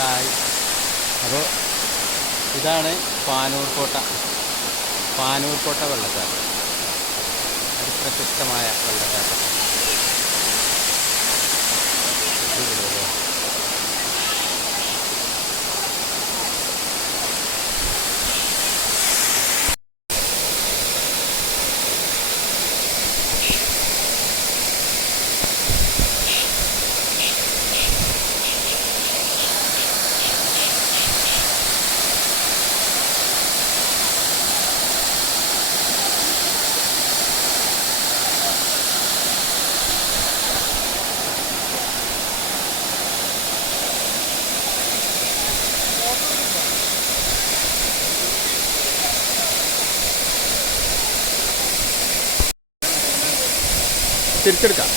Hi. അപ്പോൾ ഇതാണ് പാനൂർ കോട്ട. പാനൂർ കോട്ട വെള്ളച്ചാട്ടം, ഒരു പ്രശസ്തമായ വെള്ളച്ചാട്ടം. തിരിച്ചെടുക്കാം.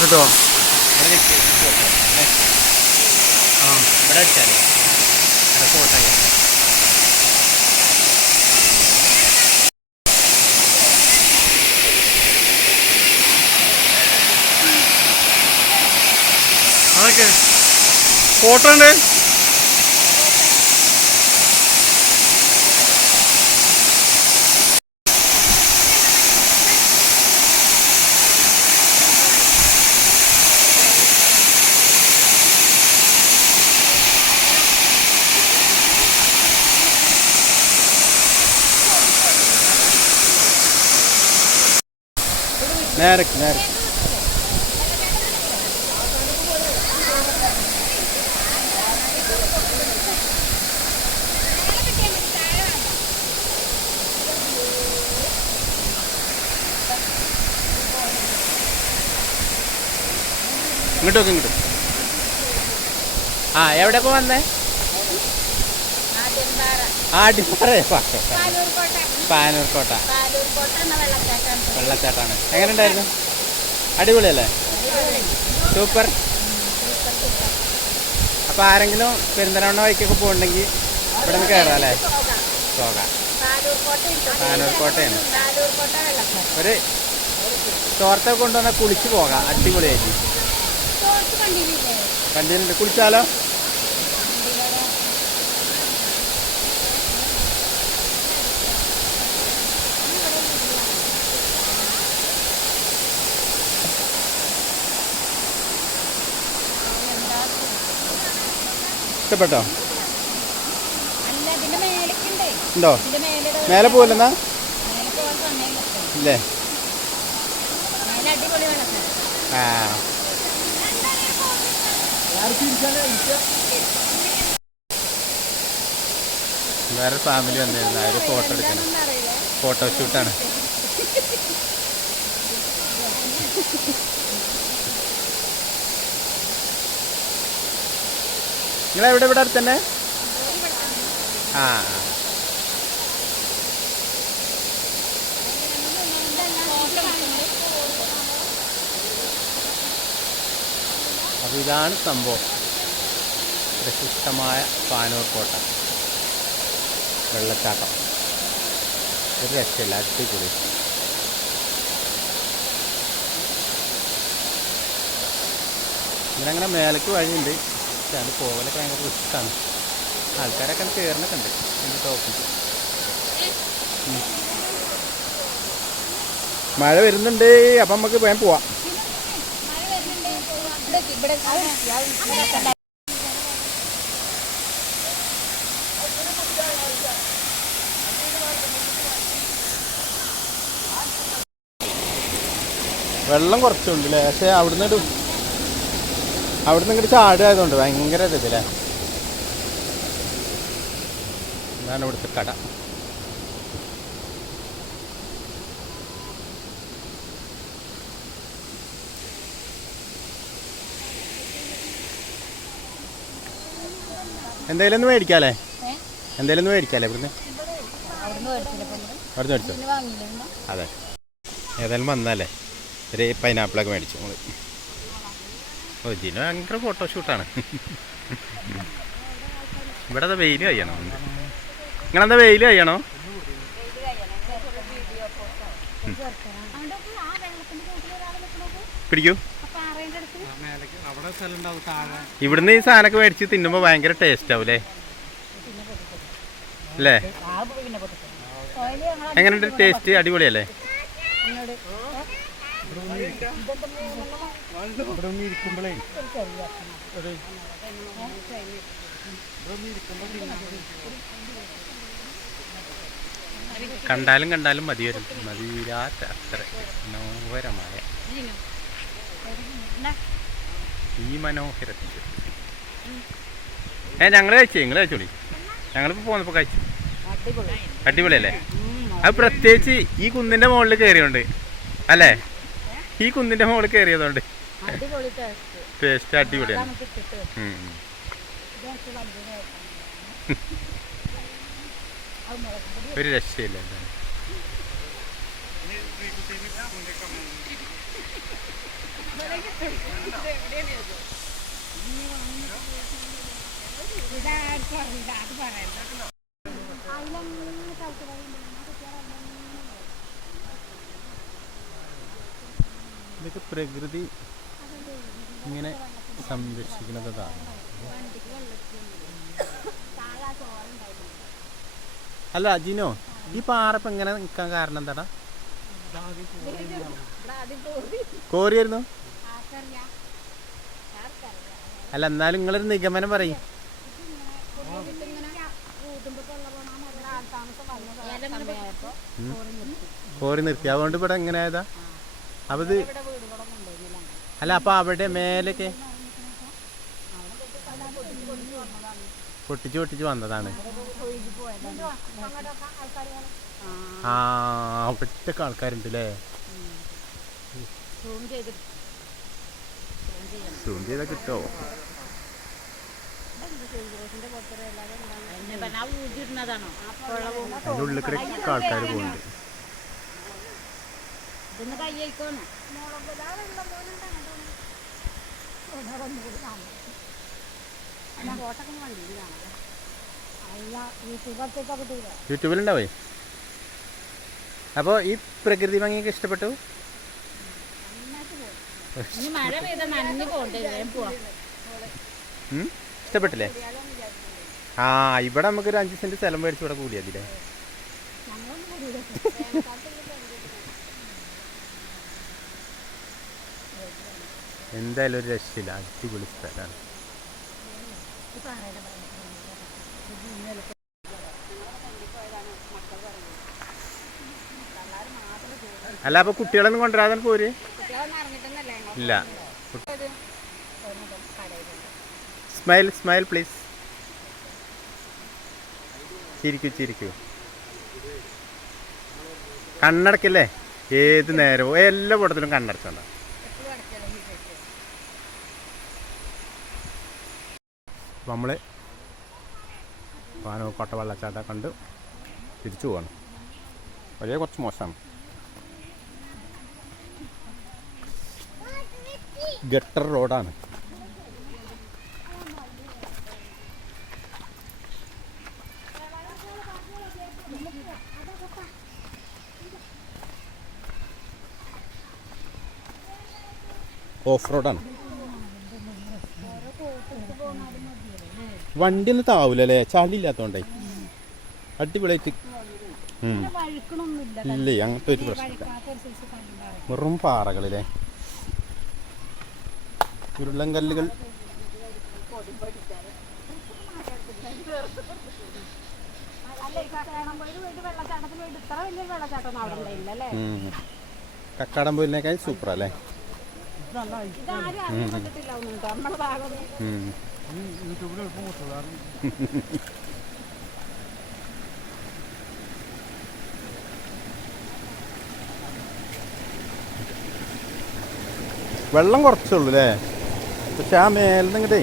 കേട്ടോ, ഇവിടെ അടിച്ചാലേ ഫോട്ടോ അതൊക്കെ ഫോട്ടോ ഉണ്ട്. നേരെ നേരെ ഇങ്ങോട്ടൊക്കെ ഇങ്ങോട്ട്. ആ എവിടെയൊക്കെ വന്നേ? ആടിപ്പാറ. പാനൂർ കോട്ട വെള്ളച്ചാട്ടാണ്. എങ്ങനെ ഉണ്ടായിരുന്നു? അടിപൊളിയല്ലേ? സൂപ്പർ. അപ്പോൾ ആരെങ്കിലും പെരിന്തൽമണ്ണ വഴിക്കൊക്കെ പോകണമെങ്കിൽ ഇവിടെ നിന്ന് കയറാം അല്ലേ? പോകാം. പാനൂർ കോട്ടയാണ്. ഒരു തോർത്തൊക്കെ കൊണ്ടുവന്നാൽ കുളിച്ച് പോകാം. അടിപൊളിയായിട്ട്. കണ്ടിട്ടുണ്ട്. കുളിച്ചാലോ? ഇഷ്ടപ്പെട്ടോ? ഉണ്ടോ? മേലെ പോലെന്നാ ഇല്ലേ? ആ വേറെ ഫാമിലി വന്നിരുന്നു. അവർ ഫോട്ടോ എടുക്കണം. ഫോട്ടോഷൂട്ടാണ്. നിങ്ങളെവിടെ? ഇവിടെ അടുത്ത് തന്നെ. ആ അപ്പോൾ ഇതാണ് സംഭവം. പ്രശസ്തമായ പാനൂർ കോട്ട വെള്ളച്ചാട്ടം. ഒരു രക്ഷയില്ല, അടിപൊളി. ഇങ്ങനെ മേലേക്ക് വഴിയുണ്ട്. പക്ഷെ അത് പോകലൊക്കെ ഭയങ്കര റിസ്ക്കാണ്. ആൾക്കാരൊക്കെ കയറുന്നൊക്കെ ഉണ്ട് എൻ്റെ ടോപ്പിക്ക്. മഴ വരുന്നുണ്ട്. അപ്പം നമുക്ക് വേഗം പോവാം. വെള്ളം കുറച്ചുണ്ടല്ലേ? പക്ഷേ അവിടുന്ന് ഇങ്ങോട്ട് ചാടുകയായതുകൊണ്ട് ഭയങ്കര ഇതില്ലേ. ഇതാണ് ഇവിടുത്തെ കട. എന്തെങ്കിലും ഒന്ന് മേടിക്കാല്ലേ? എന്തെങ്കിലും ഒന്ന് മേടിക്കാല്ലേ ഇവിടുന്ന്? അവിടുന്ന് മേടിച്ചോ? അതെ, ഏതായാലും വന്നല്ലേ. ഒരു പൈനാപ്പിളൊക്കെ മേടിച്ചു നമ്മൾ. ഓ ജിനു ഭയങ്കര ഫോട്ടോഷൂട്ടാണ്. ഇവിടെ അത് വെയിൽ കഴിയണം. നിങ്ങളെന്താ വെയിൽ കഴിയണോ? പിടിക്കൂ. ഇവിടുന്ന് ഈ സാധനമൊക്കെ മേടിച്ച് തിന്നുമ്പോൾ ഭയങ്കര ടേസ്റ്റ് ആവും അല്ലേ? എങ്ങനെയുണ്ട് ടേസ്റ്റ്? അടിപൊളിയല്ലേ? കണ്ടാലും കണ്ടാലും മതിവരാത്ത അത്ര മനോഹരമായ ഈ മനോഹരത്തിൽ ഞങ്ങൾ കഴിച്ചേ. നിങ്ങൾ കഴിച്ചോളി. ഞങ്ങളിപ്പോൾ പോന്നപ്പോൾ കഴിച്ചു. അടിപൊളിയല്ലേ? അത് പ്രത്യേകിച്ച് ഈ കുന്നിൻ്റെ മുകളിൽ കയറിയോണ്ട് അല്ലേ? ഈ കുന്നിൻ്റെ മുകളിൽ കയറിയതുകൊണ്ട് ടേസ്റ്റ് അടിപൊളിയാണ്. ഒരു രക്ഷയില്ല. ഇതൊക്കെ പ്രകൃതി ഇങ്ങനെ സംരക്ഷിക്കുന്നതാണ്. അല്ല ജിനോ, ഈ പാറപ്പ് എങ്ങനെ നിൽക്കാൻ കാരണം എന്താടാ? കോരിയായിരുന്നു? അല്ല എന്നാലും നിങ്ങളൊരു നിഗമനം പറയും. കോരി നിർത്തി, അതുകൊണ്ട് ഇവിടെ എങ്ങനെ ആയതാ? അപ്പൊ ഇത് അല്ല, അപ്പൊ അവിടെ മേലൊക്കെ പൊട്ടിച്ച് വന്നതാണ്. ആ ഒറ്റക്ക് ആൾക്കാരുണ്ട് അല്ലേ? സൂം ചെയ്താ കിട്ടോ? അതിൻ്റെ ഉള്ളിൽ കൂടെ ആൾക്കാർ പോകുന്നുണ്ട്. യൂട്യൂബിലുണ്ടാവേ. അപ്പോൾ ഈ പ്രകൃതി ഭംഗിയൊക്കെ ഇഷ്ടപ്പെട്ടു? ഇഷ്ടപ്പെട്ടില്ലേ? ആ ഇവിടെ നമുക്കൊരു 5 സെന്റ് സ്ഥലം മേടിച്ച് ഇവിടെ കൂടിയതില്ലേ? എന്തായാലും ഒരു രക്ഷയില്ല. അടിപൊളി സ്ഥലമാണ്. അല്ല അപ്പൊ കുട്ടികളൊന്നും കൊണ്ടുവരാതെ പോര്? ഇല്ല. Smile please. ചിരിക്കൂ. കണ്ണടക്കല്ലേ ഏത് നേരവും? എല്ലാ കൂട്ടത്തിലും കണ്ണടച്ചോണ്ട. നമ്മൾ പാനൂർക്കോട്ട വെള്ളച്ചാട്ടം കണ്ട് തിരിച്ചു പോകണം. വലിയ കുറച്ച് മോശമാണ്. ഗട്ടർ റോഡാണ്. ഓഫ് റോഡാണ്. വണ്ടി ഒന്നും താവൂലല്ലേ? ചളി ഇല്ലാത്തോണ്ടേ അടിപൊളിയായിട്ട്. ഇല്ലേ അങ്ങനത്തെ ഒരു പ്രശ്നമില്ല. വെറും പാറകളില്ലേ, ഉരുളങ്കല്ലുകൾ. കക്കാടംപൊയിലിനേക്കാൾ സൂപ്പറല്ലേ? വെള്ളം കുറച്ചുള്ളൂ അല്ലേ? പക്ഷെ ആ മേലിൽ നിന്നിട്ടേ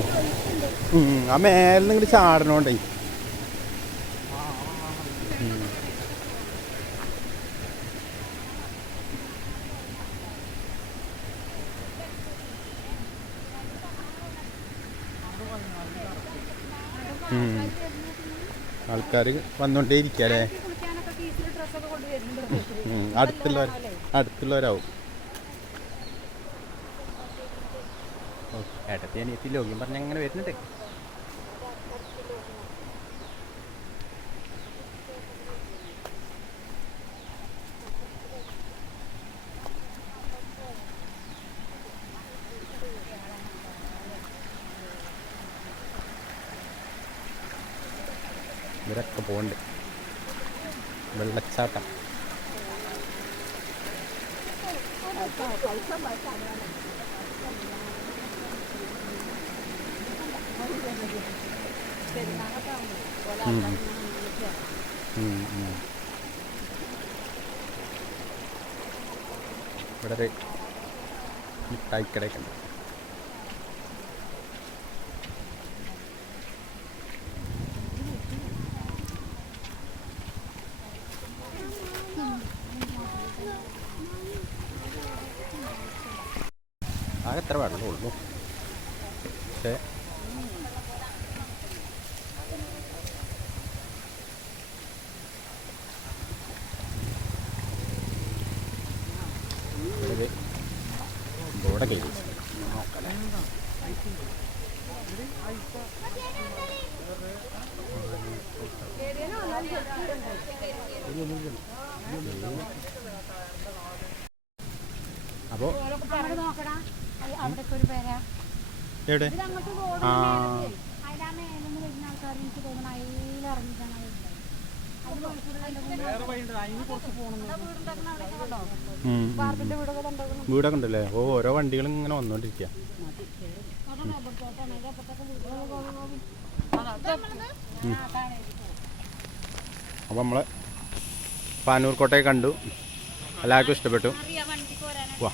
ചാടണോണ്ടേ ആൾക്കാർ വന്നുകൊണ്ടേ ഇരിക്കല്ലേ. അടുത്തുള്ളവരാവും. ഏട്ടത്തി അനിയത്തി ലോഗ്യം പറഞ്ഞ അങ്ങനെ വരുന്നുണ്ട്. ഇവരൊക്കെ പോകണ്ട്. വെള്ളച്ചാട്ടം. ഇവിടെ ഒരു മിഠായിക്കടയൊക്കെ ഉണ്ട്. ആകെ എത്ര വെള്ളമുള്ളൂ. പക്ഷേ ഇവിടെ കയറി നോക്കല്ലേ. അപ്പോൾ എവിടെ വീടൊക്കെ ഉണ്ടല്ലേ. ഓരോ വണ്ടികളും ഇങ്ങനെ വന്നോണ്ടിരിക്കുക. അപ്പോൾ നമ്മള് പാനൂർ കോട്ടയെ കണ്ടു. എല്ലാവർക്കും ഇഷ്ടപ്പെട്ടു. വാ.